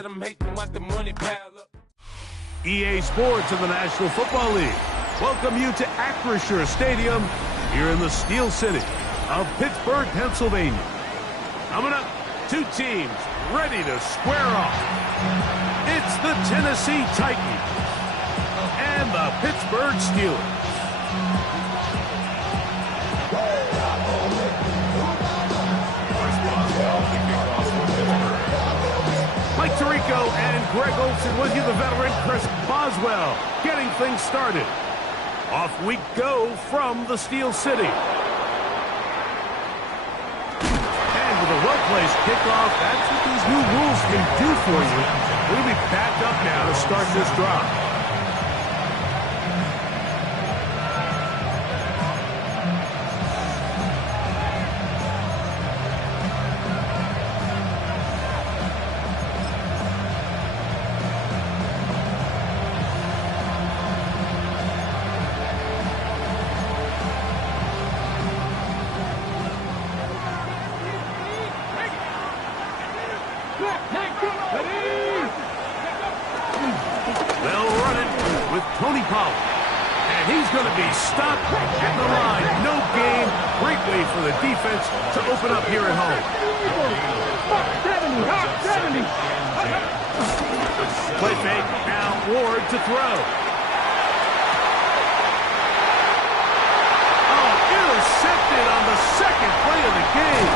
let them hate them, want the money pile up. EA Sports of the National Football League welcome you to Acrisure Stadium here in the Steel City of Pittsburgh, Pennsylvania. Coming up, two teams ready to square off. It's the Tennessee Titans and the Pittsburgh Steelers. Mike Tirico and Greg Olsen with you, the veteran Chris Boswell, getting things started. Off we go from the Steel City. And with a well-placed kickoff, that's what these new rules can do for you. We'll be back up now to start this drive. They'll run it with Tony Pollard. And he's going to be stopped at the line. No gain. Great way for the defense to open up here at home. 70. Play fake. Now Ward to throw. Oh, intercepted on the second play of the game.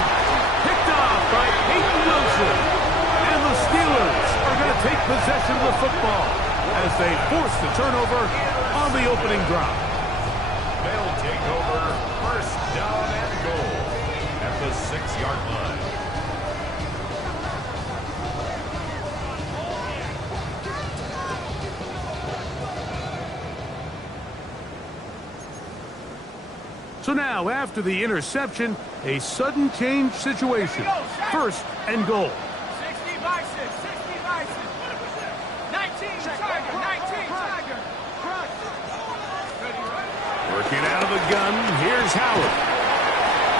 Picked off by Peyton Wilson. And the Steelers are going to take possession of the football as they force the turnover on the opening drive. They'll take over first down and goal at the 6-yard line. So now, after the interception, a sudden change situation. First and goal. 60 Bison. 19 Tiger. Working out of the gun, here's Howard.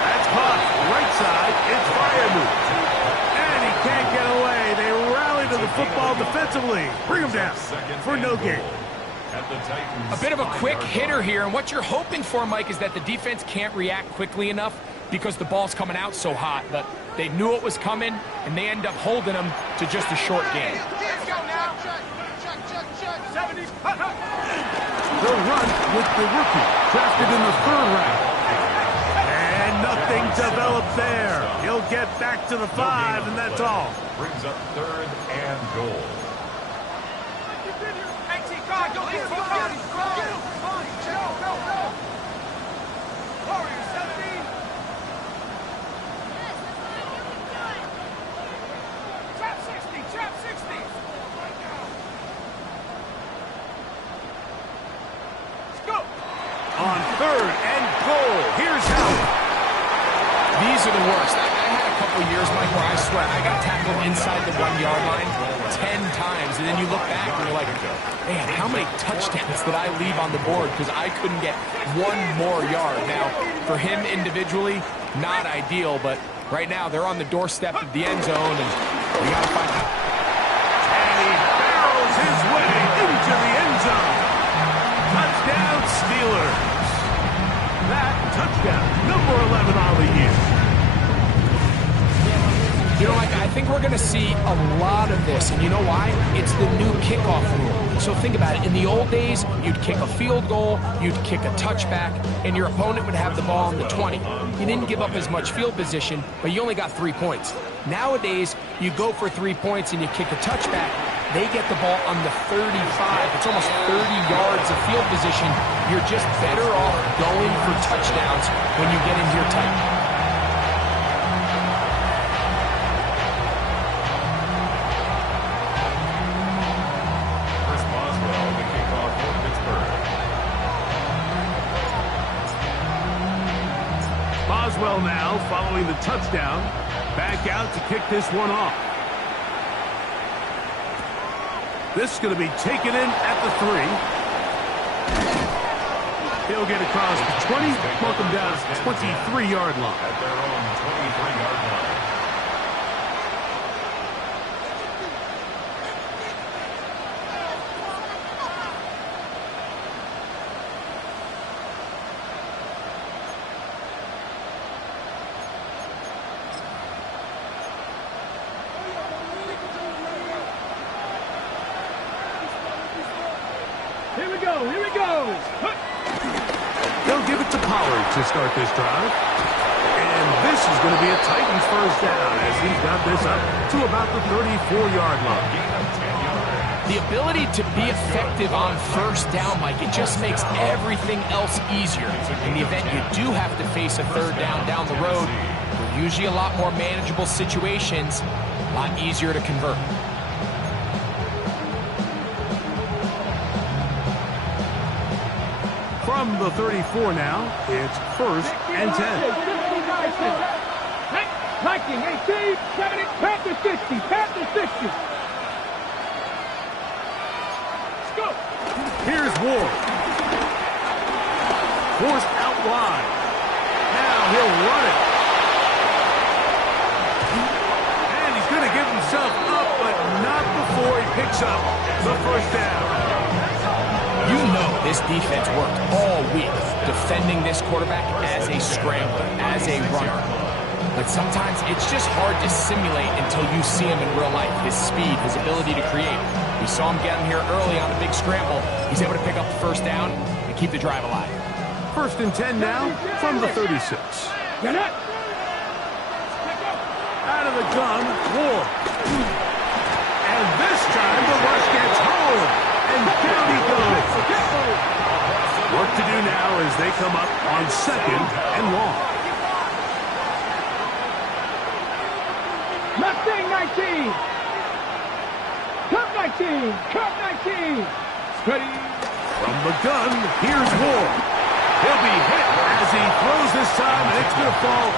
That's caught. Right side, it's Freiermuth. And he can't get away. They rally to the football defensively. Bring him down for no gain. A bit of a quick hitter here, and what you're hoping for, Mike, is that the defense can't react quickly enough because the ball's coming out so hot, but they knew it was coming, and they end up holding them to just a short gain. Let's go now. Check. 70. They'll run with the rookie, drafted in the 3rd round. And nothing developed there. He'll get back to the 5, and that's all. Brings up 3rd and goal. 18, go. Warriors, 70. Trap 60. Let's go. On 3rd and goal, here's Howard. These are the worst. I had a couple years, Mike, where I swear I got tackled inside the 1-yard line 10 times, and then you look back and you're like, man, how many touchdowns did I leave on the board because I couldn't get one more yard? Now, for him individually, not ideal, but right now they're on the doorstep of the end zone, and we got to find out. And he barrels his way into the end zone. Touchdown, Steelers. That touchdown, number 11 on the year. You know, I think we're going to see a lot of this, and you know why? It's the new kickoff rule. So think about it. In the old days, you'd kick a field goal, you'd kick a touchback, and your opponent would have the ball on the 20. You didn't give up as much field position, but you only got 3 points. Nowadays, you go for 3 points and you kick a touchback. They get the ball on the 35. It's almost 30 yards of field position. You're just better off going for touchdowns when you get in here tight. Boswell now, following the touchdown, back out to kick this one off. This is going to be taken in at the 3. He'll get across the 20, mark him down at the 23-yard line. At their own 23-yard line. to start this drive. And this is going to be a Titans first down as he's got this up to about the 34-yard line. The ability to be effective on first down, Mike, it just makes everything else easier. In the event you do have to face a third down the road, they're usually a lot more manageable situations, a lot easier to convert. From the 34 now, it's 1st and 10. 19, 18, 70, Panthers 60, Panthers 60. Let's go. Here's Ward. Forced out wide. Now he'll run it. And he's going to give himself up, but not before he picks up the first down. You know this defense worked all week defending this quarterback as a scrambler, as a runner. But sometimes it's just hard to simulate until you see him in real life. His speed, his ability to create. We saw him get him here early on a big scramble. He's able to pick up the first down and keep the drive alive. 1st and 10 now from the 36. Get it. Out of the gun, Ward. And this time the rush gets home. And down he goes. Work to do now as they come up on 2nd and long. Mustang 19. Cup 19. Cup 19. Ready. From the gun, here's Ward. He'll be hit as he throws this time, and it's going to fall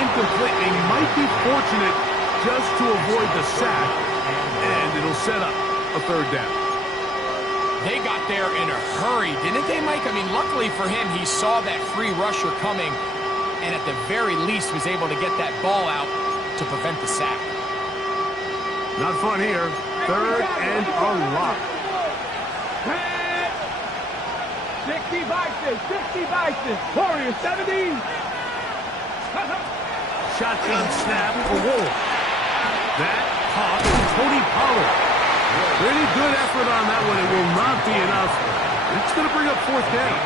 incomplete. He might be fortunate just to avoid the sack, and it'll set up a third down. They got there in a hurry, didn't they, Mike? I mean, luckily for him, he saw that free rusher coming, and at the very least was able to get that ball out to prevent the sack. Not fun here. 3rd and a lot. 60 Bison, 60 Bison. Warriors 70. Shotgun snap for Ward. That caught Tony Pollard. Pretty good effort on that one. It will not be enough. It's going to bring up 4th down.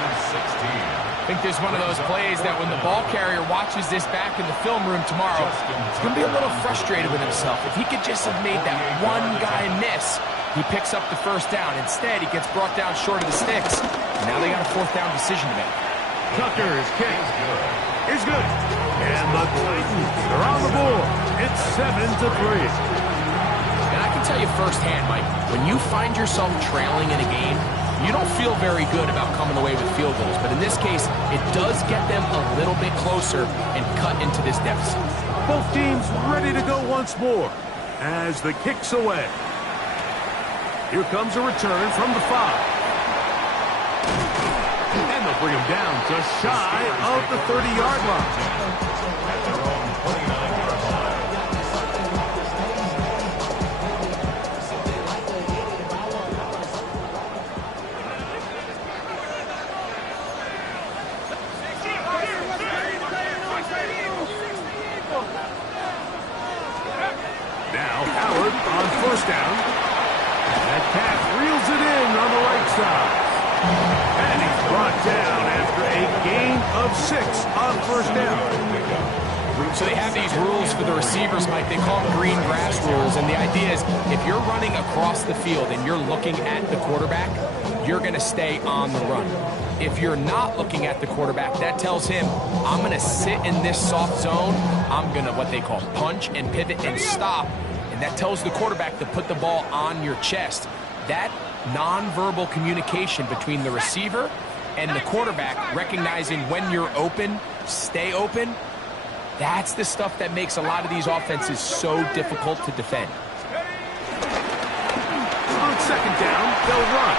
I think there's one of those plays that when the ball carrier watches this back in the film room tomorrow, he's going to be a little frustrated with himself. If he could just have made that one guy miss, he picks up the first down. Instead, he gets brought down short of the sticks. Now they got a 4th down decision to make. Tucker's kick is good. And the Titans are on the board. It's 7-3. And I can tell you firsthand, Mike, when you find yourself trailing in a game, you don't feel very good about coming away with field goals. But in this case, it does get them a little bit closer and cut into this deficit. Both teams ready to go once more as the kick's away. Here comes a return from the 5. And they'll bring him down just shy of the 30-yard line. At their own 29-yard line. Now Howard on 1st down. That pass reels it in on the right side. And he's brought down after a gain of 6 on 1st down. So they have these rules for the receivers, Mike. They call them green grass rules. And the idea is if you're running across the field and you're looking at the quarterback, you're going to stay on the run. If you're not looking at the quarterback, that tells him, I'm going to sit in this soft zone. I'm going to, what they call, punch and pivot and stop. And that tells the quarterback to put the ball on your chest. That nonverbal communication between the receiver and the quarterback, recognizing when you're open, stay open, that's the stuff that makes a lot of these offenses so difficult to defend. On 2nd down, they'll run.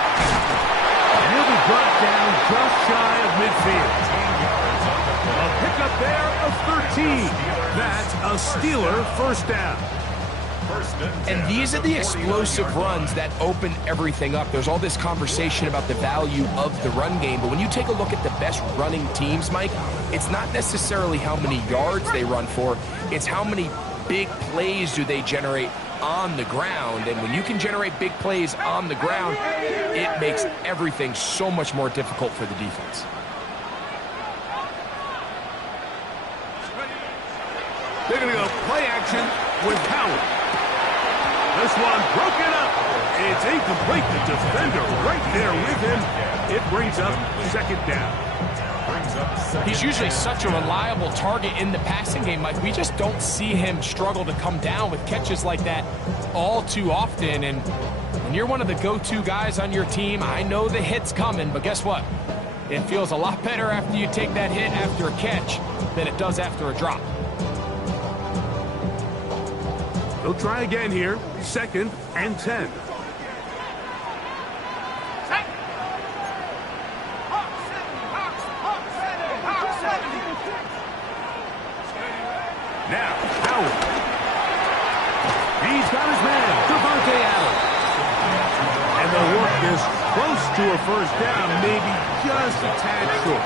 And he'll be brought down just shy of midfield. A pickup there of 13. That's a Steeler 1st down. And these are the explosive runs that open everything up. There's all this conversation about the value of the run game, but when you take a look at the best running teams, Mike, it's not necessarily how many yards they run for, it's how many big plays do they generate on the ground. And when you can generate big plays on the ground, it makes everything so much more difficult for the defense. They're going to go play action with Howard. This one broken up. It's incomplete. The defender right there with him. It brings up second down. He's usually such a reliable target in the passing game, Mike. We just don't see him struggle to come down with catches like that all too often. And when you're one of the go-to guys on your team, I know the hit's coming, but guess what? It feels a lot better after you take that hit after a catch than it does after a drop. They'll try again here. 2nd and 10. Now, Howard. He's got his man, Devontae Adams. And they'll work this close to a first down, maybe just a tad short.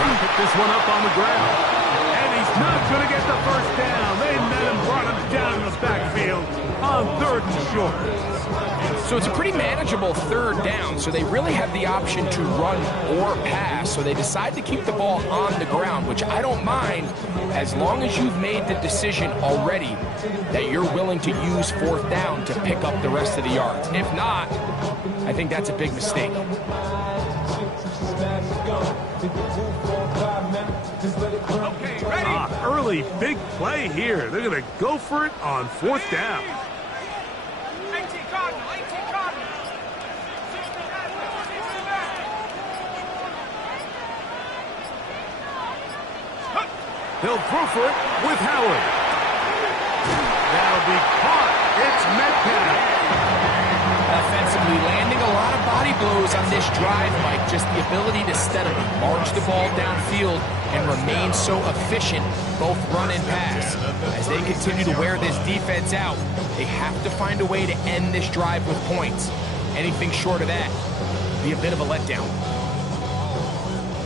Trying to pick this one up on the ground. And he's not going to get the first down. They met him, brought him down in the backfield on 3rd and short. So it's a pretty manageable 3rd down, so they really have the option to run or pass. So they decide to keep the ball on the ground, which I don't mind as long as you've made the decision already that you're willing to use 4th down to pick up the rest of the yards. If not, I think that's a big mistake. Okay, ready? Early big play here. They're going to go for it on 4th down. 18 Cardinal, 18 Cardinal. They'll throw for it with Howard. That'll be caught. It's Metcalf. Offensively, landing a lot of body blows on this drive, Mike. Just the ability to steadily march the ball downfield and remain so efficient, both run and pass. As they continue to wear this defense out, they have to find a way to end this drive with points. Anything short of that would be a bit of a letdown.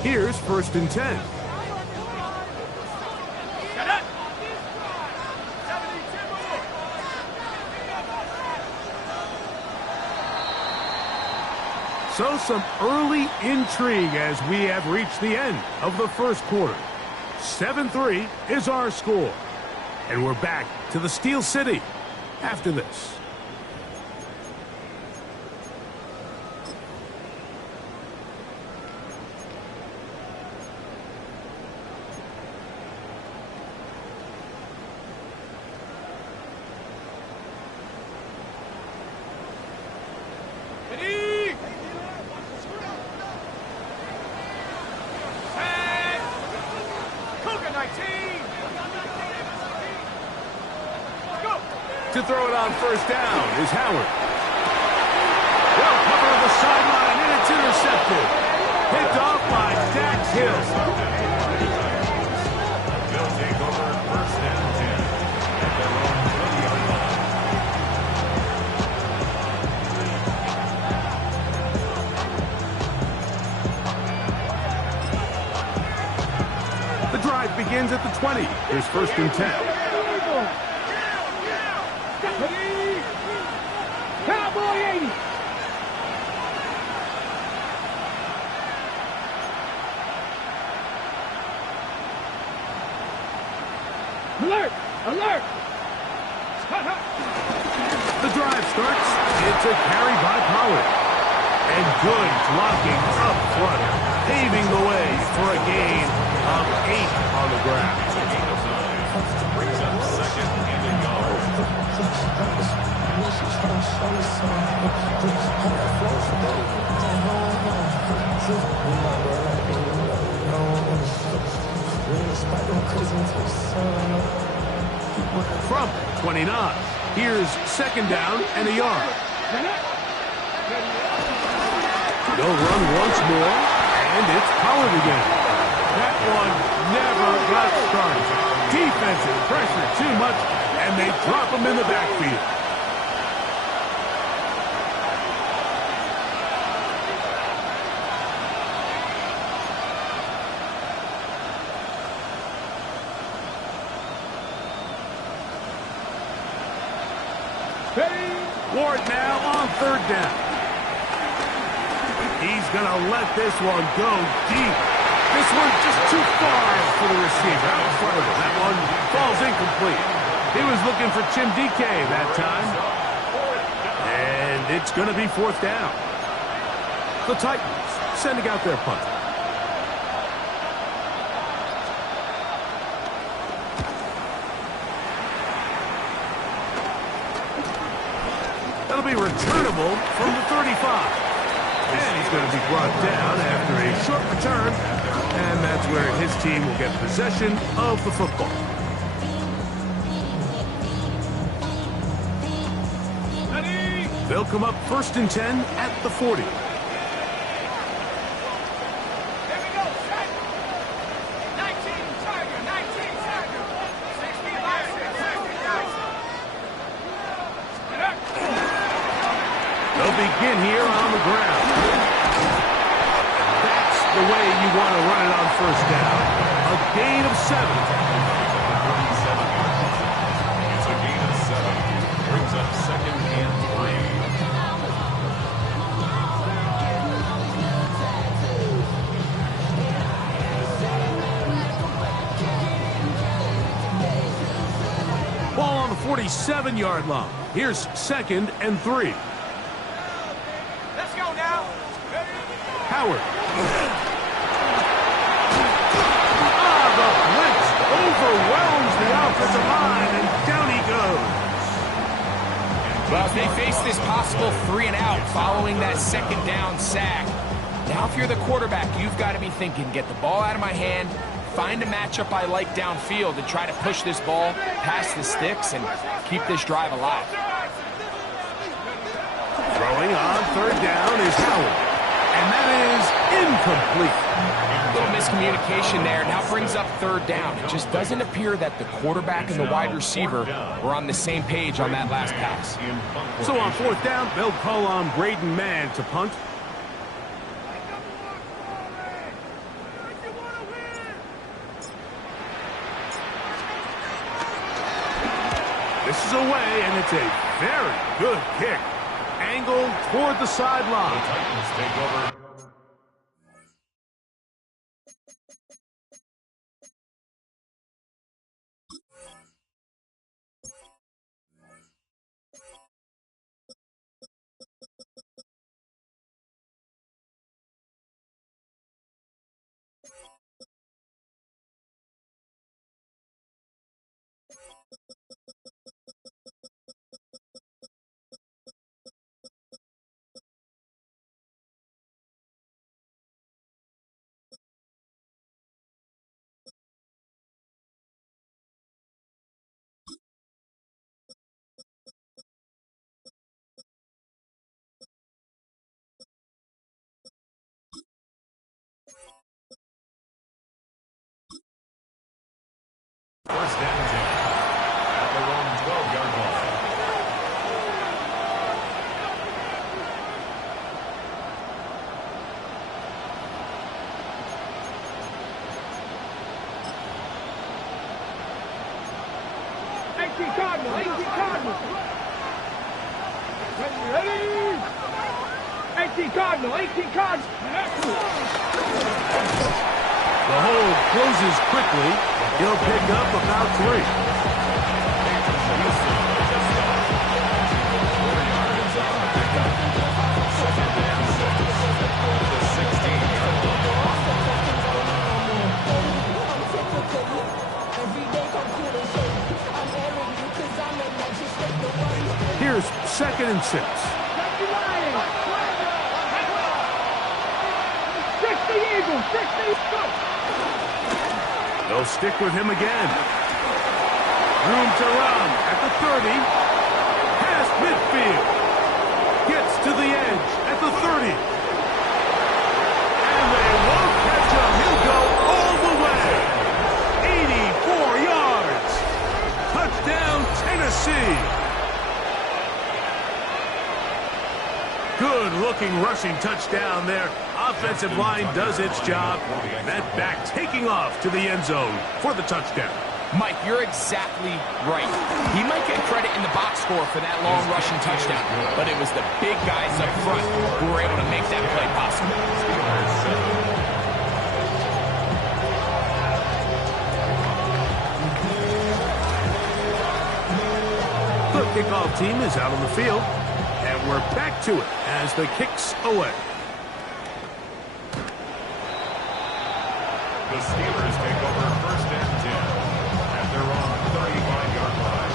Here's 1st and 10. So some early intrigue as we have reached the end of the 1st quarter. 7-3 is our score. And we're back to the Steel City after this. To throw it on 1st down is Howard. Well covered the sideline, and it's intercepted. Picked off by Dax Hill. They'll take over 1st and 10 at their own 20-yard line. The drive begins at the 20. Here's 1st and 10. Cowboy 80. Alert! Alert! The drive starts. It's a carry by Pollard. And good blocking up front, paving the way for a gain of 8 on the ground. Brings up 2nd and a yard. From 29, here's 2nd down and a yard. They'll run once more, and it's Pollard again. That one never got started. Defensive pressure too much, and they drop him in the backfield. Ready? Ward now on third down. He's going to let this one go deep. This one's just too far for the receiver. Out in front of him. That one falls incomplete. He was looking for Tim DK that time. And it's going to be fourth down. The Titans sending out their punt. That'll be returnable from the 35. And he's going to be brought down after a short return. And that's where his team will get possession of the football. Ready? They'll come up 1st and 10 at the 40. Here we go. Set. 19, Tiger. 19, Tiger. 60 license. 60 license. Get up. They'll begin here on the ground. That's the way you want to run it on first down. A gain of 7. It's a gain of 7. Brings up 2nd and 3. Ball on the 47-yard line. Here's 2nd and 3. Let's go now. Ready? Howard. The blitz overwhelms the offensive line, and down he goes. Well, they face this possible 3 and out following that 2nd down sack. Now, if you're the quarterback, you've got to be thinking, get the ball out of my hand, find a matchup I like downfield, and try to push this ball past the sticks and keep this drive alive. Throwing on 3rd down is Howard. And that is incomplete. A little miscommunication there. Now brings up 3rd down. It just doesn't appear that the quarterback and the wide receiver were on the same page on that last pass. So on 4th down, they'll call on Braden Mann to punt. This is away, and it's a very good kick. Angled toward the sideline.3. Titans take over. First down, Jim. At their own 12-yard line. Cardinal. 18 Cardinal. Ready? 18 Cardinal. 18 Cardinal. The hold closes quickly. He'll pick up about 3. Here's 2nd and 6. 60 Eagles. 60. They'll stick with him again. Room to run at the 30. Past midfield. Gets to the edge at the 30. And they won't catch him. He'll go all the way. 84 yards. Touchdown, Tennessee. Good-looking rushing touchdown there. Offensive line does its job. That back taking off to the end zone for the touchdown. Mike, you're exactly right. He might get credit in the box score for that long rushing touchdown, but it was the big guys up front who were able to make that play possible. The kickoff team is out on the field, and we're back to it as the kick's away. The Steelers take over 1st and 10 at their own 35-yard line.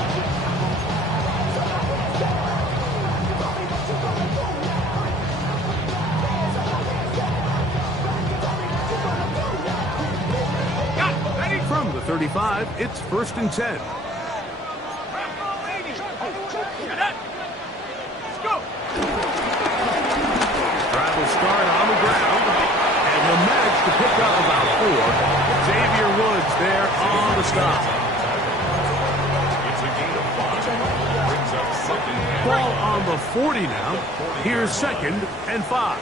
From the 35, it's 1st and 10. Drive will start on the ground, and will manage to pick up about 4. Xavier Woods there on the stop. It's a gain of 5. Brings up 2nd and Ball on the 40 now. Here's 2nd and 5.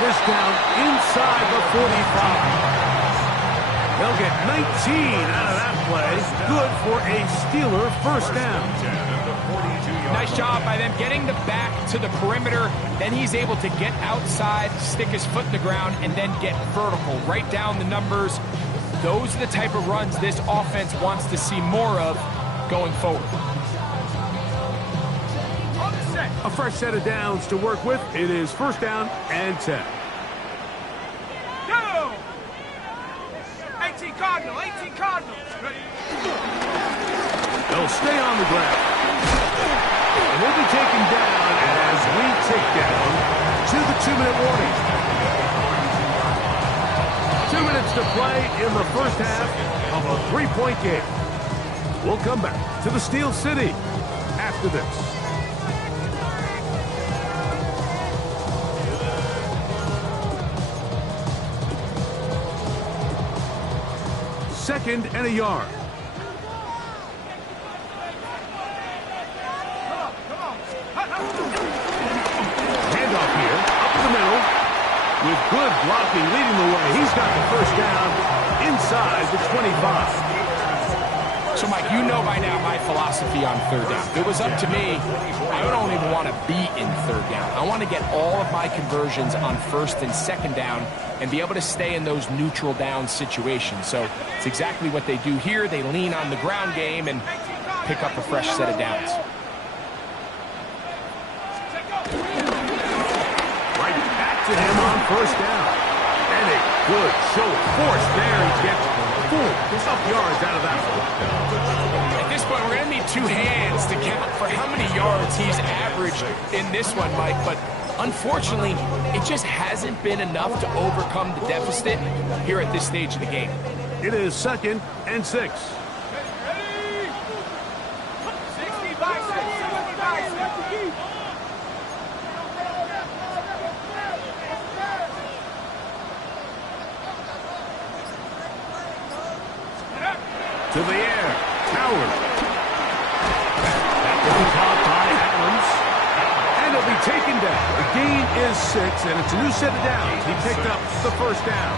This down inside the 45. They'll get 19 out of that play. Good for a Steeler 1st down. Nice job by them getting the back to the perimeter. Then he's able to get outside, stick his foot in the ground, and then get vertical. Right down the numbers. Those are the type of runs this offense wants to see more of going forward. A fresh set of downs to work with. It is 1st down and 10. Go! 18 Cardinal, 18 Cardinal. They'll stay on the ground. And they'll be taken down as we tick down to the 2-minute warning. 2 minutes to play in the 1st half of a 3-point game. We'll come back to the Steel City after this. 2nd and a yard. Handoff here, up the middle. With good blocking leading the way. He's got the 1st down inside the 25. So, Mike, you know by now my philosophy on 3rd down. If it was up to me, I don't even want to be in 3rd down. I want to get all of my conversions on 1st and 2nd down and be able to stay in those neutral down situations. So it's exactly what they do here. They lean on the ground game and pick up a fresh set of downs. Right back to him on 1st down. And a good show of force there. He gets 4 yards out of that one. At this point, we're going to need 2 hands to count for how many yards he's averaged in this one, Mike. But unfortunately, it just hasn't been enough to overcome the deficit here at this stage of the game. It is 2nd and 6. To the air, Howard. That will be caught by Adams. And it'll be taken down. The gain is 6, and it's a new set of downs. He picked up the 1st down.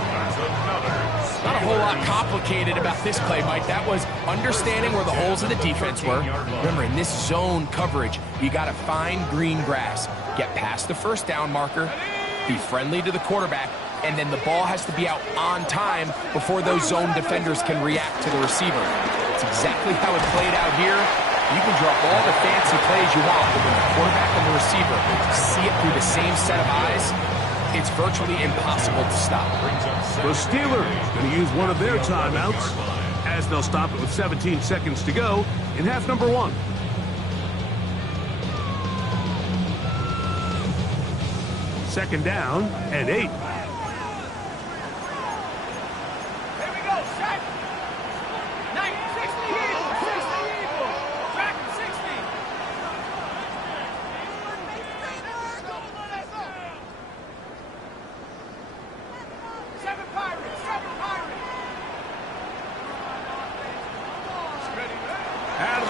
Not a whole lot complicated about this play, Mike. That was understanding where the holes of the defense were. Remember, in this zone coverage, you got to find green grass. Get past the 1st down marker. Be friendly to the quarterback. And then the ball has to be out on time before those zone defenders can react to the receiver. It's exactly how it played out here. You can draw all the fancy plays you want, but when the quarterback and the receiver see it through the same set of eyes, it's virtually impossible to stop. The Steelers going to use one of their timeouts as they'll stop it with 17 seconds to go in half number 1. Second down and 8.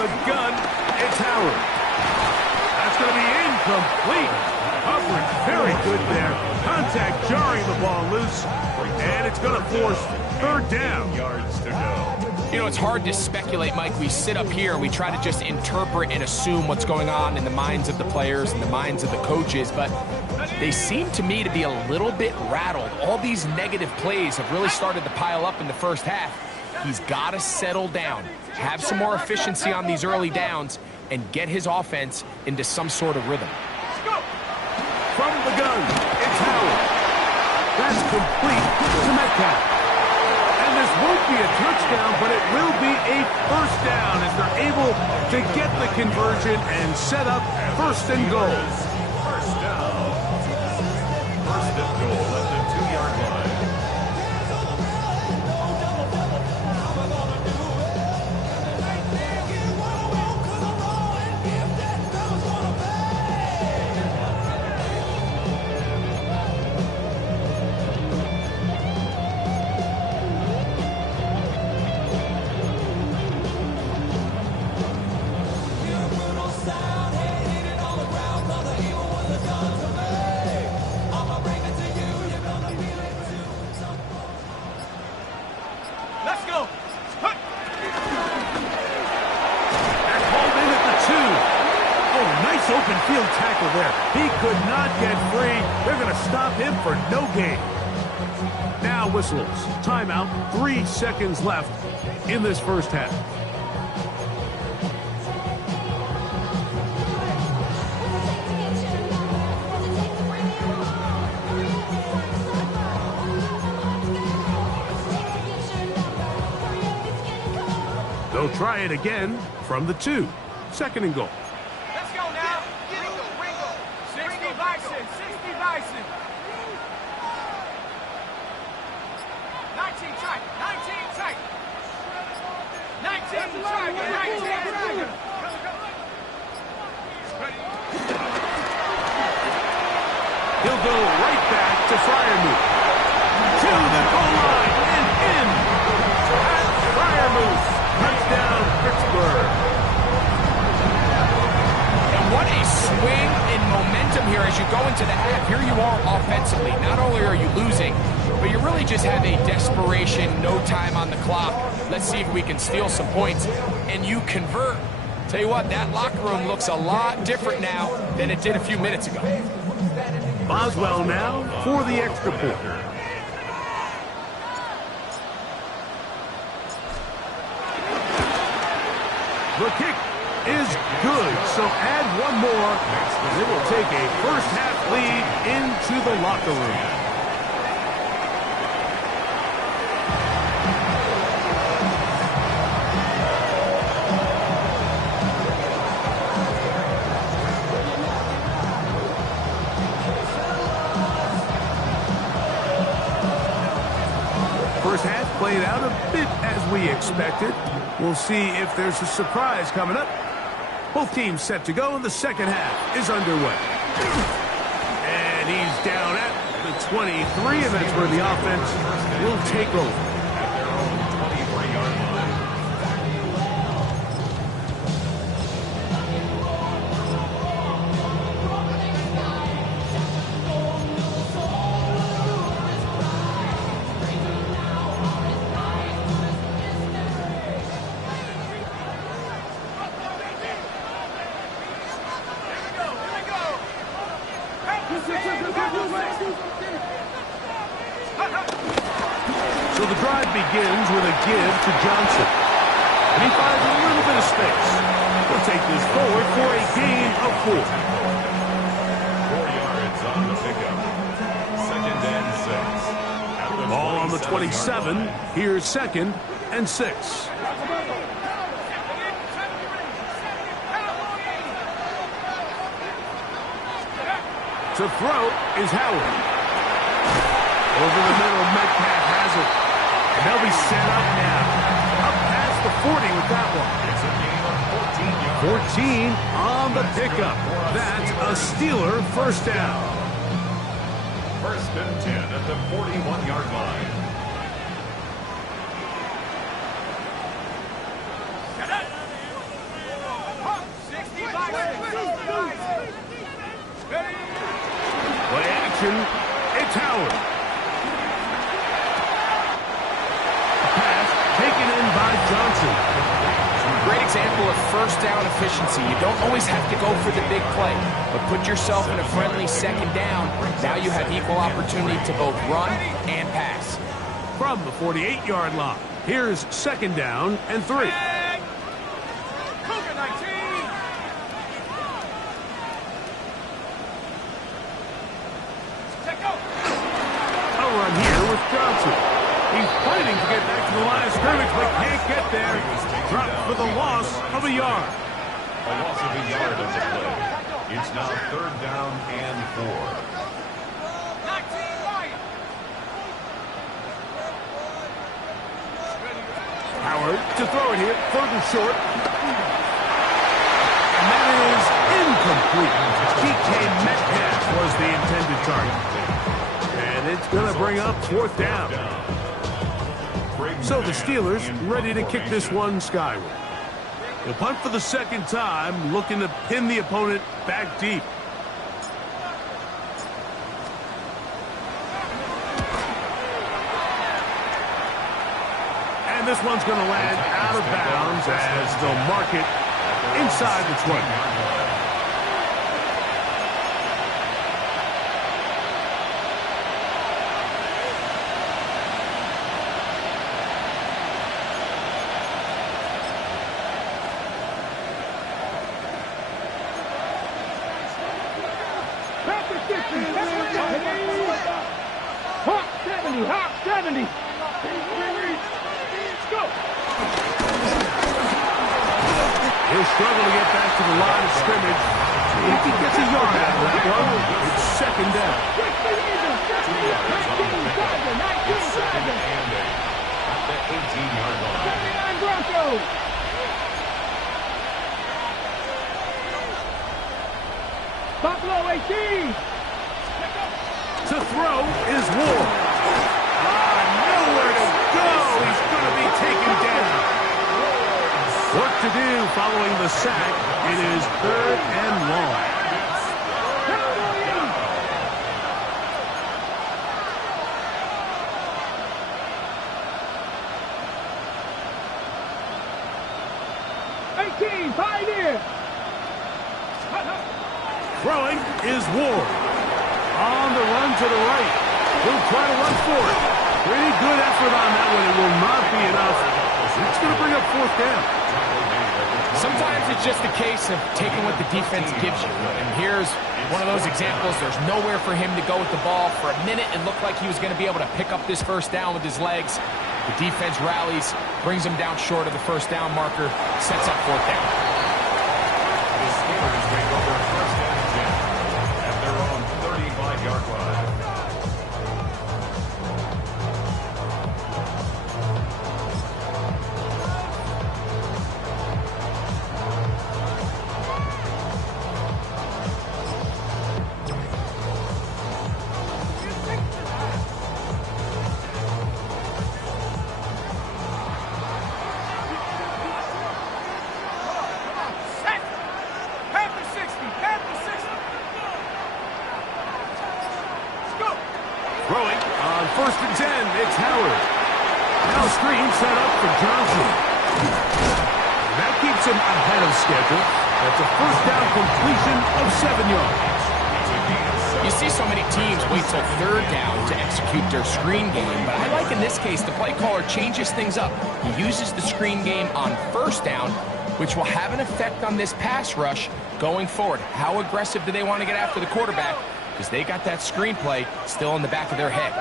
the gun. It's Howard. That's going to be incomplete. Coverage very good there. Contact jarring the ball loose. And it's going to force third down. Yards to go. You know, it's hard to speculate, Mike. We sit up here and we try to just interpret and assume what's going on in the minds of the players and the minds of the coaches, but they seem to me to be a little bit rattled. All these negative plays have really started to pile up in the first half. He's got to settle down, have some more efficiency on these early downs, and get his offense into some sort of rhythm. From the gun, it's Howard. That's complete to Metcalf. And this won't be a touchdown, but it will be a first down as they're able to get the conversion and set up first and goal. First down. First and goal at the 2-yard line. Let's go. That's hauled in at the 2. Oh, nice open field tackle there. He could not get free. They're going to stop him for no gain. Now whistles. Timeout. 3 seconds left in this first half. They'll try it again from the 2. Second and goal. Let's go now. Ringo. 60 Bison. 60 Bison. 19 tight. 19 tight. 19 tight. 19 tight. He'll go right back to Freiermuth. To the goal line and in. At Freiermuth. Touchdown, Pittsburgh. And what a swing in momentum here as you go into the half. Here you are offensively. Not only are you losing, but you really just have a desperation, no time on the clock. Let's see if we can steal some points. And you convert. Tell you what, that locker room looks a lot different now than it did a few minutes ago. Boswell now for the extra point. The kick is good, so add one more. They will take a first-half lead into the locker room. First half played out a bit as we expected. We'll see if there's a surprise coming up. Both teams set to go, and the second half is underway. And he's down at the 23, and that's where the offense will take over. At their own 23-yard line. So the drive begins with a give to Johnson. And he finds a little bit of space. He'll take this forward for a gain of 4. 4 yards on the pickup. Second and 6. At the Ball on the 27. 27. Here's second and 6. To throw is Howard. Over the middle, Metcalf has it. And they'll be set up now. Up past the 40 with that one. It's a gain of 14 yards. 14 on the pickup. That's a Steeler first down. First and 10 at the 41-yard line. motion. It's Howard. Pass taken in by Johnson. Great example of first down efficiency. You don't always have to go for the big play, but put yourself in a friendly second down. Now you have equal opportunity to both run and pass. From the 48-yard line, here's second down and 3. Cougar 19. A run here with Johnson. He's planning to get back to the line of scrimmage, but can't get there. Dropped for the loss of a yard. A loss of a yard of the play. It's now third down and 4. 19 Lions. Howard to throw it here, third and short. And that is incomplete. DK Metcalf was the intended target. And it's going to bring up fourth down. So the Steelers ready to kick this one skyward. They'll punt for the second time, looking to pin the opponent back deep. And this one's going to land out of bounds as they'll mark it inside the 20. Hawk 70, Hawk 70. Let's go. He'll struggle to get back to the line of scrimmage. If he gets a yard out of that one, it's second down. 19 Tiger. At the 18-yard line. 79 Broncos. Buffalo 18. To throw is Ward. Nowhere to go. He's going to be taken down. Work to do following the sack. It is third and long. Pioneer. Throwing is Ward. On the run to the right. He'll try to run for it. Pretty good effort on that one. It will not be enough. It's going to bring up fourth down. Sometimes it's just a case of taking what the defense gives you. And here's one of those examples. There's nowhere for him to go with the ball. For a minute, it looked like he was going to be able to pick up this first down with his legs. The defense rallies, brings him down short of the first down marker, sets up fourth down. The Steelers take over first and 10 at their own 35-yard line. Throwing on first and 10, it's Howard. Now screen set up for Johnson. That keeps him ahead of schedule. That's a first down completion of 7 yards. You see so many teams wait till third down to execute their screen game, but I like in this case the play caller changes things up. He uses the screen game on first down, which will have an effect on this pass rush going forward. How aggressive do they want to get after the quarterback? Because they got that screenplay still in the back of their head.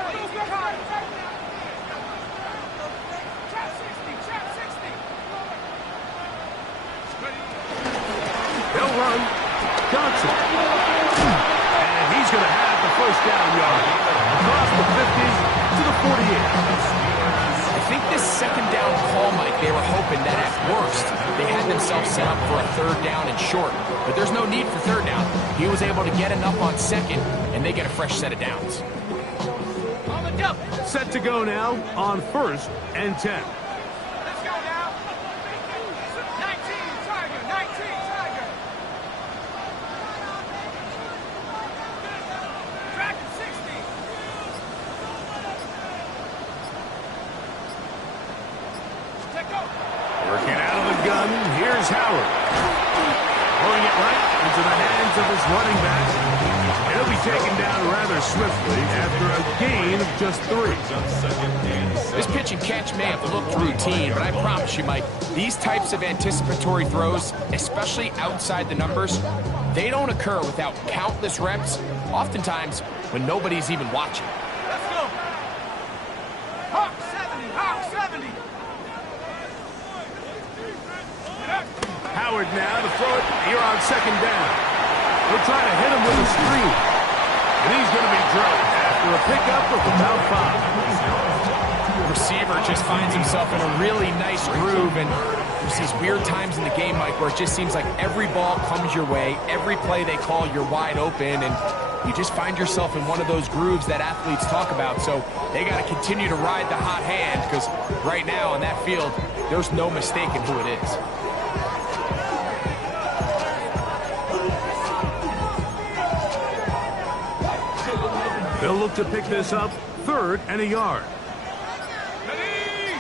They'll run. Johnson. And he's going to have the first down yard. Across the 50 to the 48. I think this second down call, Mike, they were hoping that at worst they had themselves set up for a third down and short. But there's no need for third down. He was able to get enough on second, and they get a fresh set of downs. On the double. Set to go now on first and 10. Let's go now. 19 Tiger. 19 Tiger. Dragon 60. gun. Here's Howard. Throwing it right into the hands of his running back. He'll be taken down rather swiftly after a gain of just 3. This pitch and catch may have looked routine, but I promise you, Mike, these types of anticipatory throws, especially outside the numbers, they don't occur without countless reps, oftentimes when nobody's even watching. Let's go. Hawk 70, Hawk 70. Howard now to throw it here on second down. They'll try to hit him with a screen. And he's going to be dropped after a pickup of about 5. The receiver just finds himself in a really nice groove, and there's these weird times in the game, Mike, where it just seems like every ball comes your way, every play they call, you're wide open, and you just find yourself in one of those grooves that athletes talk about. So they got to continue to ride the hot hand, because right now on that field, there's no mistaking who it is. They'll look to pick this up, 3rd and a yard. Ready?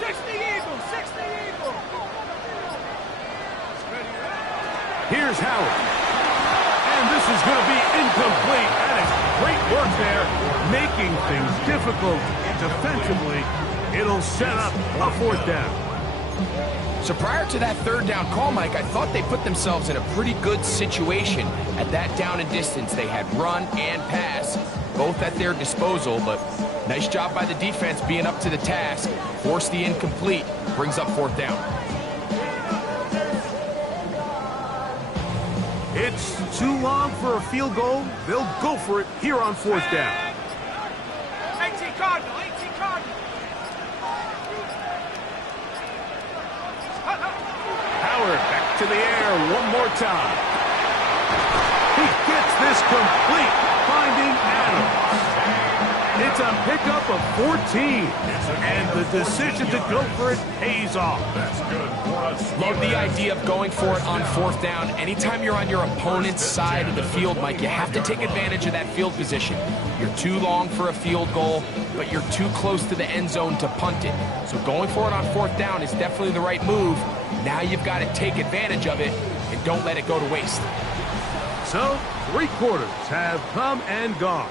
60 Eagles, 60 Eagles. Here's Howard. And this is going to be incomplete. That is great work there, making things difficult defensively. It'll set up a 4th down. So prior to that 3rd down call, Mike, I thought they put themselves in a pretty good situation at that down and distance. They had run and pass, both at their disposal, but nice job by the defense being up to the task. Forced the incomplete, brings up 4th down. It's too long for a field goal. They'll go for it here on 4th down. 18 Cardinal, 18 Cardinal. Howard back to the air one more time. He gets this complete, finding Adams. It's a pickup of 14, and the decision to go for it pays off. That's good for us. Love the idea of going for it on 4th down. Anytime you're on your opponent's side of the field, Mike, you have to take advantage of that field position. You're too long for a field goal, but you're too close to the end zone to punt it. So going for it on 4th down is definitely the right move. Now you've got to take advantage of it and don't let it go to waste. So, 3 quarters have come and gone.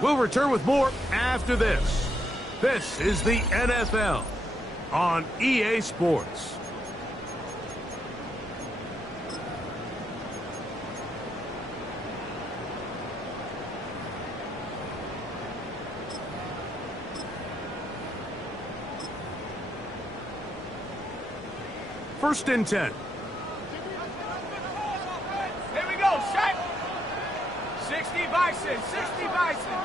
We'll return with more after this. This is the NFL on EA Sports. First and 10. Here we go, set. 60 Bison, 60 Bison.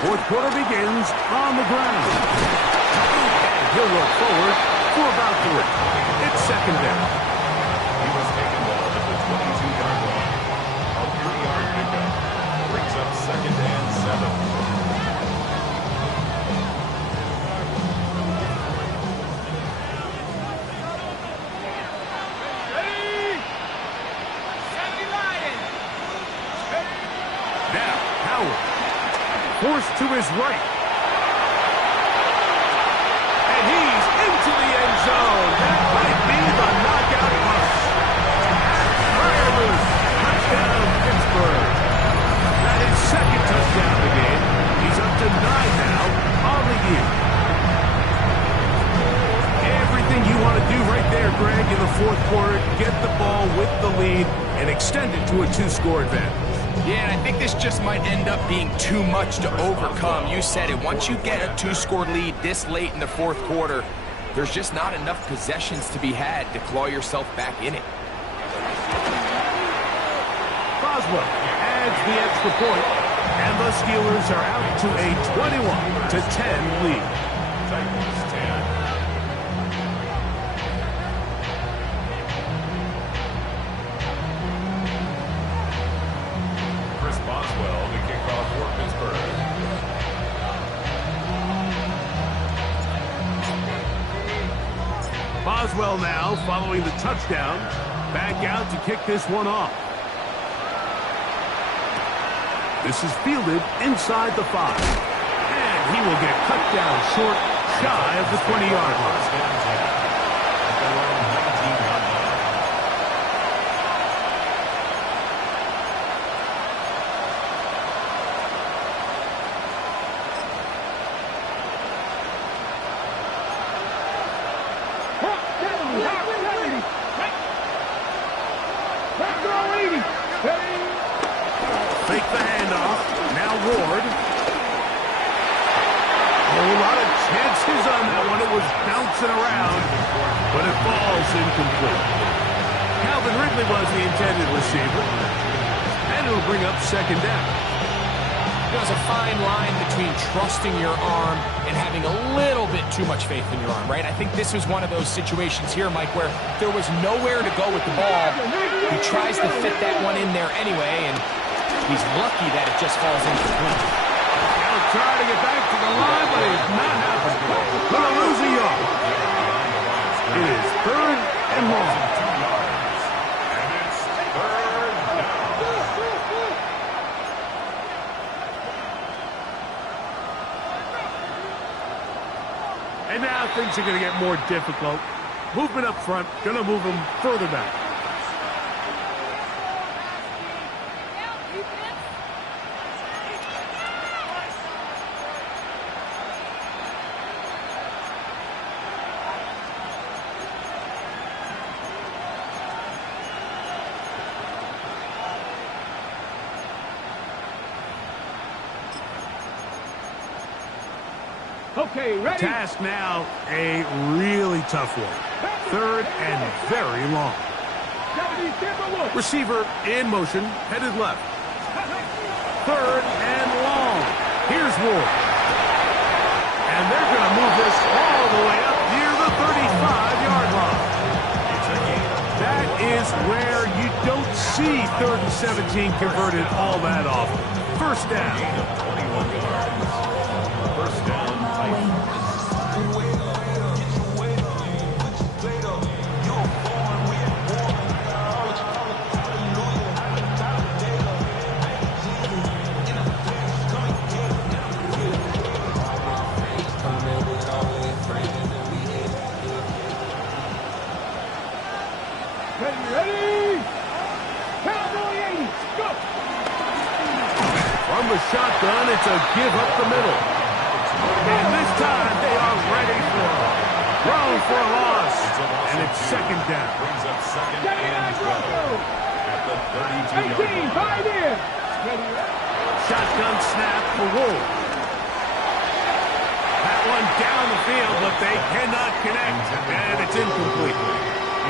Fourth quarter begins on the ground. And he'll look forward for about 3. It's second down. He was taken down at the 22-yard line. A 3-yard pickup brings up 2nd and 7. Forced to his right. And he's into the end zone. That might be the knockout punch. Fireman, touchdown Pittsburgh. That is 2nd touchdown of the game. He's up to 9 now on the year. Everything you want to do right there, Greg, in the 4th quarter, get the ball with the lead and extend it to a 2-score advantage. Yeah, and I think this just might end up being too much to overcome. You said it. Once you get a 2-score lead this late in the 4th quarter, there's just not enough possessions to be had to claw yourself back in it. Boswell adds the extra point, and the Steelers are out to a 21-10 lead. Titans 10. Boswell to kick off for Pittsburgh. Boswell now, following the touchdown, back out to kick this one off. This is fielded inside the 5. And he will get cut down short, shy of the 20-yard line. First down 10 at their own 19-yard line. Fake the handoff. Now Ward. A lot of chances on that one. It was bouncing around, but it falls incomplete. Calvin Ridley was the intended receiver, and it'll bring up second down. There's a fine line between trusting your arm and having a little bit too much faith in your arm, right? I think this was one of those situations here, Mike, where there was nowhere to go with the ball. He tries to fit that one in there anyway, and he's lucky that it just falls incomplete. He'll try to get back to the line, but it's not happening. Gonna lose a yard. It is third and long. And it's third down. And now things are going to get more difficult. Movement up front, going to move them further back. Okay, ready? Task now, a really tough one. Third and very long. Receiver in motion, headed left. Third and long. Here's Ward. And they're going to move this all the way up near the 35-yard line. That is where you don't see 3rd and 17 converted all that often. First down. Gain of 21 yards. First down, Titans. From the shotgun, it's a give up the middle. And this time, they are ready for it. Thrown for a loss. And it's second down. Brings up second and 12 at the 32-yard line. Shotgun snap for Wolf. That one down the field, but they cannot connect. And it's incomplete.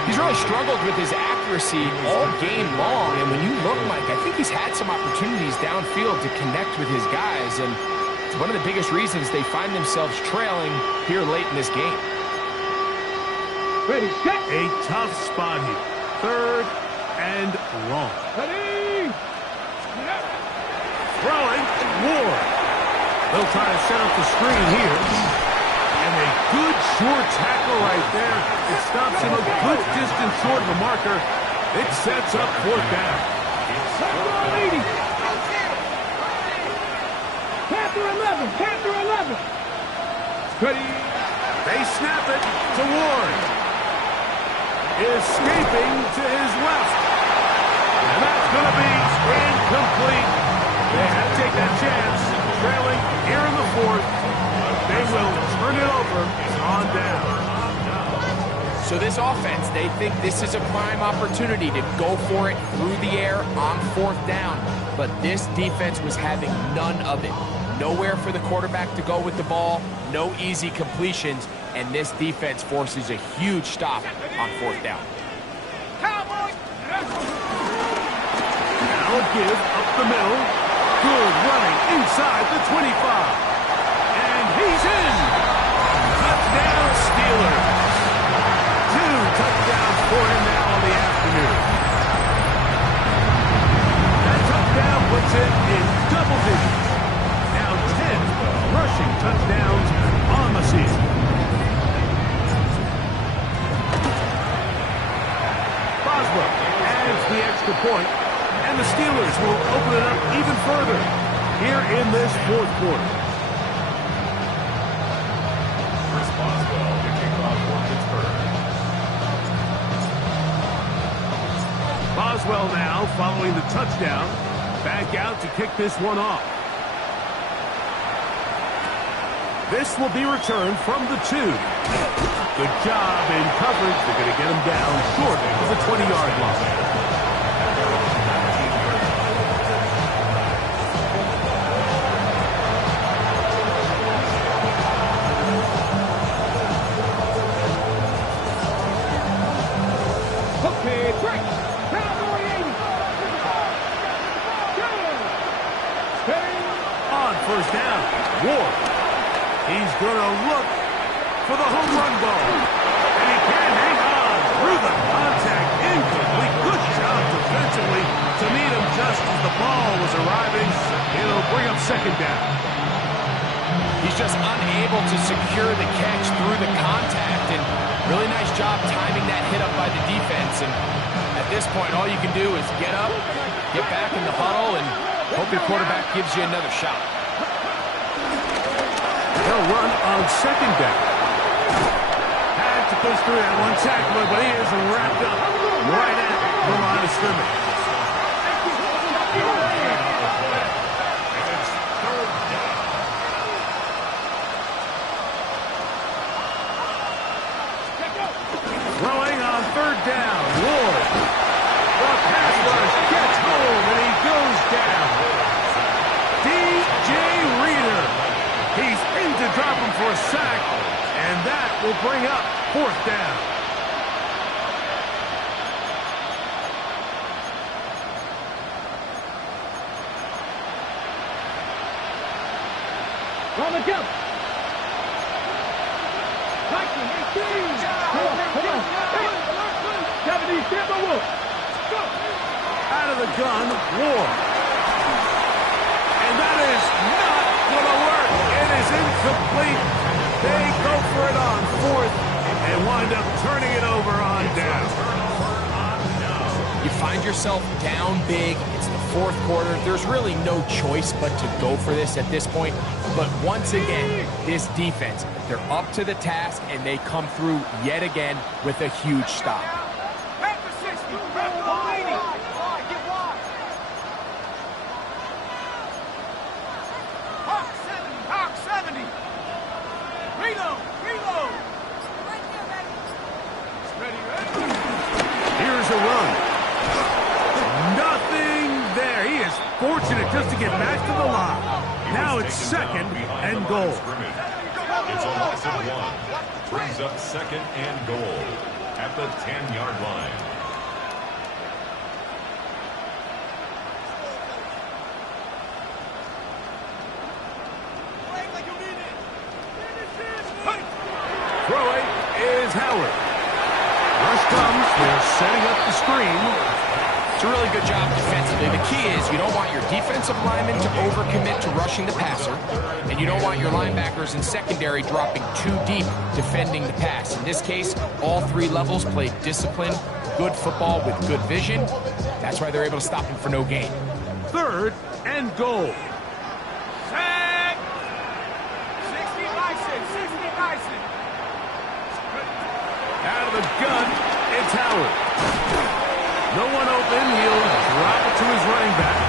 He's really struggled with his accuracy all game long, and when you look, Mike, I think he's had some opportunities downfield to connect with his guys, and it's one of the biggest reasons they find themselves trailing here late in this game. Ready, set. A tough spot here. Third and long. Ready. Throwing, Ward. They'll try to set up the screen here. And a good short tackle right there. It stops him a good distance short of the marker. It sets up fourth down. Panther 11, Panther 11. Ready. They snap it to Ward. Escaping to his left. And that's going to be incomplete. They had to take that chance. Trailing here in the fourth. They will turn it over on down. So this offense, they think this is a prime opportunity to go for it through the air on fourth down. But this defense was having none of it. Nowhere for the quarterback to go with the ball, no easy completions, and this defense forces a huge stop on fourth down. Cowboys. Now a give up the middle. Good running inside the 25. And he's in. Touchdown Steelers. 2 touchdowns for him now on the afternoon. That touchdown puts it in double digits. Now 10 rushing touchdowns on the season. Boswell adds the extra point, and the Steelers will open it up even further here in this fourth quarter. Boswell now following the touchdown. Back out to kick this one off. This will be returned from the 2. Good job in coverage. They're going to get him down short of the 20-yard line. On first down, Ward. He's going to look for the home run ball. And he can hang on through the contact. Incomplete. Good job defensively to meet him just as the ball was arriving. It'll bring up second down. He's just unable to secure the catch through the contact, and really nice job timing that hit up by the defense. And at this point, all you can do is get up, get back in the huddle, and hope your quarterback gives you another shot. They'll run on second down. Had to push through that one tackler, but he is wrapped up right at the line of scrimmage. Throwing on third down, Ward. The pass rush gets home, and he goes down. DJ Reader. He's in to drop him for a sack, and that will bring up fourth down. On the jump. Out of the gun, Ward. And that is not going to work. It is incomplete. They go for it on fourth and wind up turning it over on down. You find yourself down big. It's the fourth quarter. There's really no choice but to go for this at this point. But once again, this defense, they're up to the task, and they come through yet again with a huge stop. Back to 60. Back to 80. Get wide. Hawk 70. Reload. Here's a run. Nothing there. He is fortunate just to get back to the line. Now it's second and goal. It's a loss of 1. Brings up second and goal at the 10-yard line. Throwing is Howard. Rush comes. They're setting up the screen. It's a really good job defensively. The key is you don't want your defensive linemen to overcommit to rushing the passer, and you don't want your linebackers in secondary dropping too deep defending the pass. In this case, all three levels played disciplined, good football with good vision. That's why they're able to stop him for no gain. Third and goal. Tag. 60 Bison. Out of the gun, it's Howard. No one open. He'll drop it to his running back.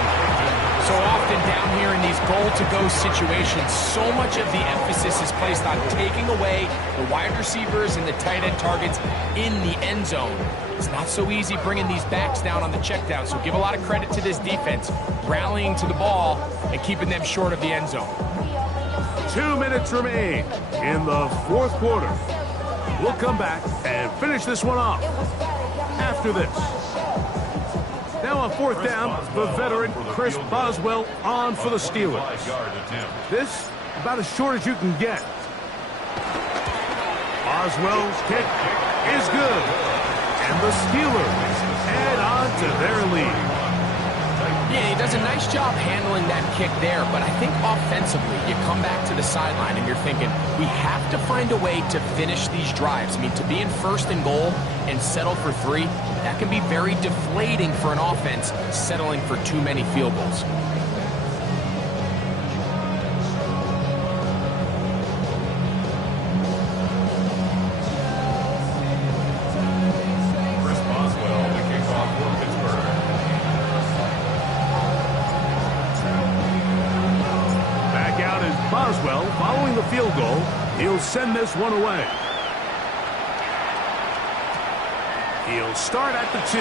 So often down here in these goal-to-go situations, so much of the emphasis is placed on taking away the wide receivers and the tight end targets in the end zone. It's not so easy bringing these backs down on the check down, so give a lot of credit to this defense, rallying to the ball and keeping them short of the end zone. 2 minutes remain in the fourth quarter. We'll come back and finish this one off after this. Now on fourth down, the veteran Chris Boswell on for the Steelers. This about as short as you can get. Boswell's kick is good. And the Steelers add on to their lead. Yeah, he does a nice job handling that kick there, but I think offensively, you come back to the sideline and you're thinking, we have to find a way to finish these drives. I mean, to be in first and goal and settle for 3, that can be very deflating for an offense settling for too many field goals. Chris Boswell, the kickoff for Pittsburgh. Boswell, following the field goal, he'll send this one away. He'll start at the 2.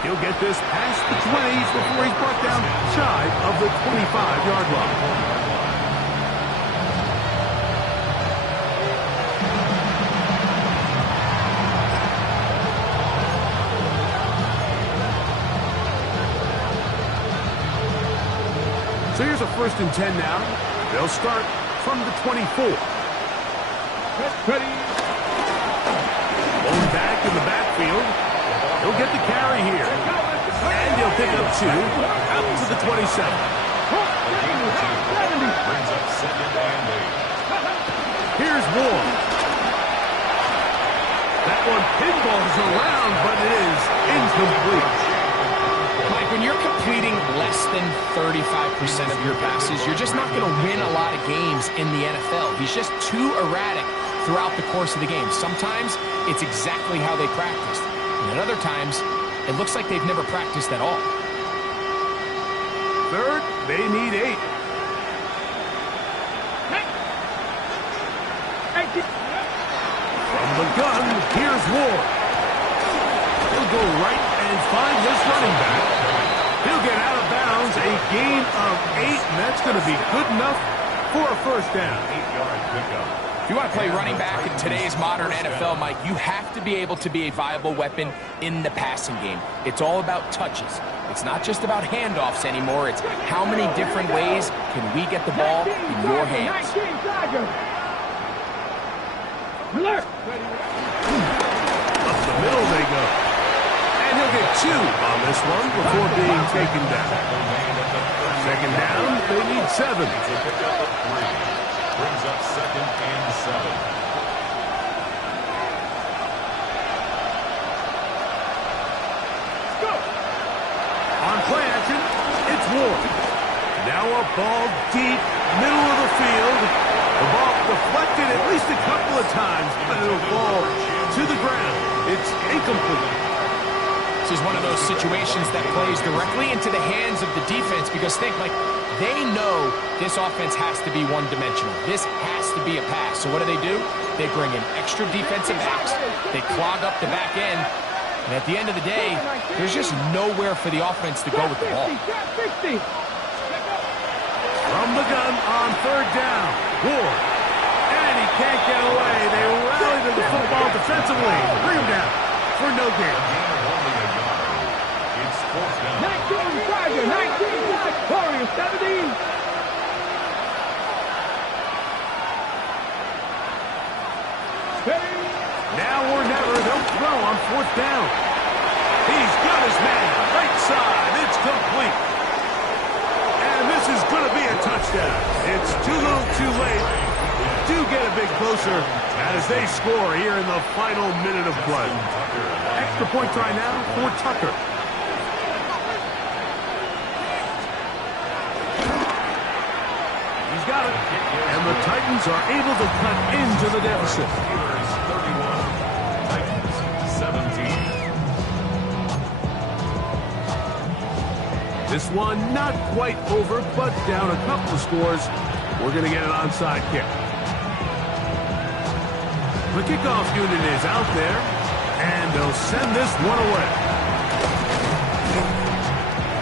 He'll get this past the 20s before he's brought down shy of the 25-yard line. So here's a 1st and 10 now. They'll start from the 24. Ready. Going back in the backfield. He'll get the carry here. And he'll pick up 2 out to the 27. Brings up 2nd and 8. Here's Ward. That one pinballs around, but it is incomplete. Mike, when you're completing less than 35% of your passes, you're just not going to win a lot of games in the NFL. He's just too erratic throughout the course of the game. Sometimes it's exactly how they practiced. And at other times, it looks like they've never practiced at all. 3rd, they need 8. From the gun, here's Ward. He'll go right and find his running back. He'll get out of bounds, a gain of 8, and that's going to be good enough for a 1st down. 8-yard pickup. If you want to play running back in today's modern NFL, Mike, you have to be able to be a viable weapon in the passing game. It's all about touches. It's not just about handoffs anymore. It's how many different ways can we get the ball in your hands. Up the middle they go. And he'll get 2 on this one before being taken down. 2nd down, they need 7. It's a pickup of 3. Brings up 2nd and 7. On play action, it's Ward. Now a ball deep, middle of the field. The ball deflected at least a couple of times, but it'll fall to the ground. It's incomplete. This is one of those situations that plays directly into the hands of the defense because think, like, they know this offense has to be one-dimensional. This has to be a pass. So what do? They bring in extra defensive backs. They clog up the back end. And at the end of the day, there's just nowhere for the offense to go with the ball. From the gun on 3rd down, Ward. And he can't get away. They rally to the football defensively. Bring him down for no gain. It's 4th down. 19 Tiger, 19 Warriors, 17. Now or never, they'll throw on 4th down. He's got his man. Right side. It's complete. And this is going to be a touchdown. It's too little too late. Do get a bit closer as they score here in the final minute of play. Extra point try now for Tucker. He's got it. And the Titans are able to cut into the deficit. 31. Titans 17. This one not quite over, but down a couple of scores. We're going to get an onside kick. The kickoff unit is out there, and they'll send this one away.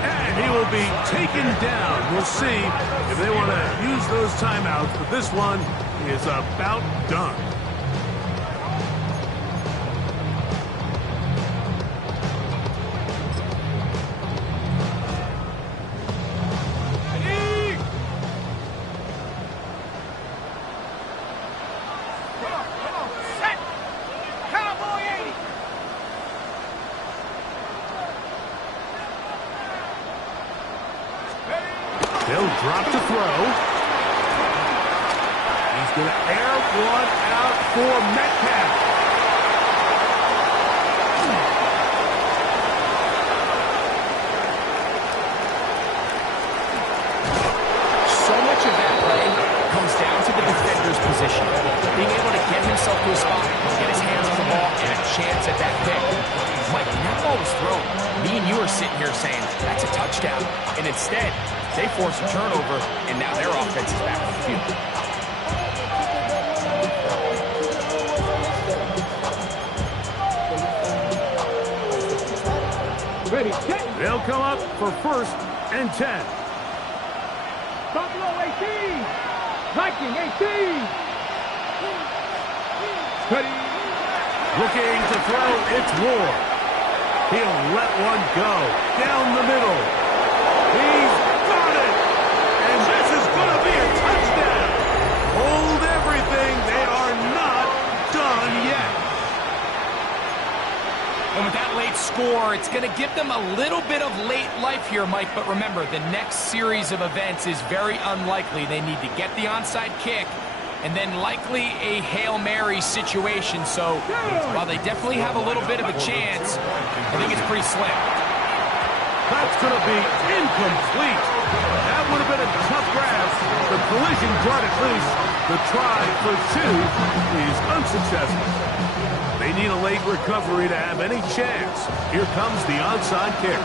And he will be taken down. We'll see if they want to use those timeouts, but this one is about done. They'll drop to throw. He's going to air one out for Metcalf. So much of that play comes down to the defender's position. Being able to get himself to a spot, get his hands on the ball, and a chance at that pick. Mike, when that ball was thrown, me and you are sitting here saying, that's a touchdown. And instead, They force a turnover, and now their offense is back on the field. Ready, set. They'll come up for 1st and 10. Buffalo 18. Viking 18. Ready. Looking to throw, it's Ward. He'll let one go. Down the middle. He's got it. And this is going to be a touchdown. Hold everything. They are not done yet. And with that late score, it's going to give them a little bit of late life here, Mike. But remember, the next series of events is very unlikely. They need to get the onside kick and then likely a Hail Mary situation. So while they definitely have a little bit of a chance, I think it's pretty slim. That's going to be incomplete. That would have been a tough grab. The collision brought it loose. The try for 2 is unsuccessful. They need a late recovery to have any chance. Here comes the onside kick.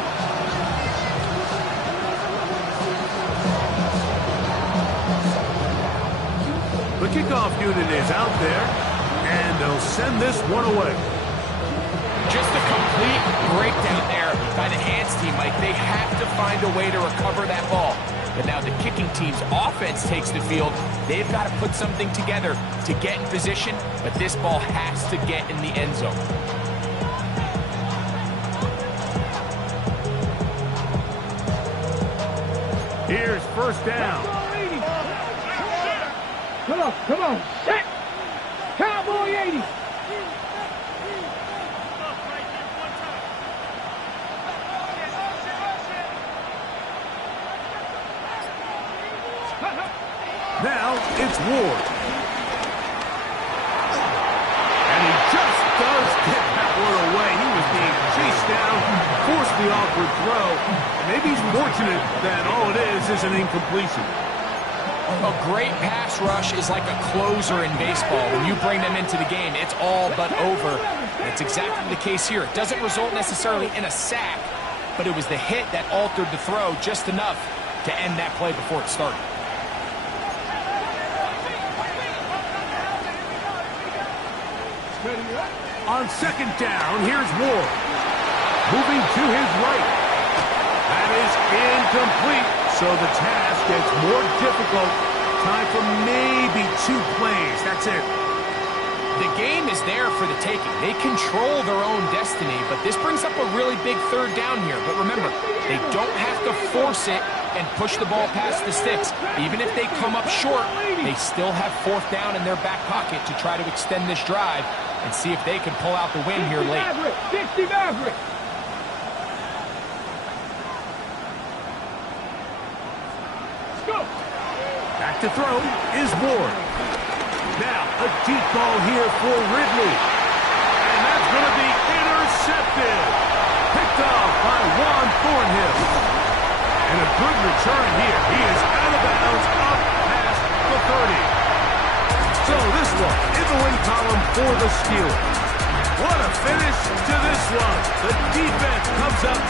The kickoff unit is out there, and they'll send this one away. Just a complete breakdown there by the hands team, Mike. They have to find a way to recover that ball. But now the kicking team's offense takes the field. They've got to put something together to get in position, but this ball has to get in the end zone. Here's 1st down. Come on, set. Cowboy 80. Now it's Ward. And he just does get that one away. He was being chased down, forced the awkward throw. Maybe he's fortunate that all it is an incompletion. A great pass rush is like a closer in baseball. When you bring them into the game, it's all but over. That's exactly the case here. It doesn't result necessarily in a sack, but it was the hit that altered the throw just enough to end that play before it started. On 2nd down, here's Ward. Moving to his right. That is incomplete, so the task gets more difficult. Time for maybe 2 plays. That's it. The game is there for the taking. They control their own destiny, but this brings up a really big 3rd down here. But remember, they don't have to force it and push the ball past the sticks. Even if they come up short, they still have 4th down in their back pocket to try to extend this drive and see if they can pull out the win here late. 60 Maverick. Back to throw is Ward. Now, a deep ball here for Ridley. And that's going to be intercepted. Picked off by Juan Thornhill. And a good return here. He is out of bounds up past the 30. So this one in the win column for the Steelers. What a finish to this one. The defense comes up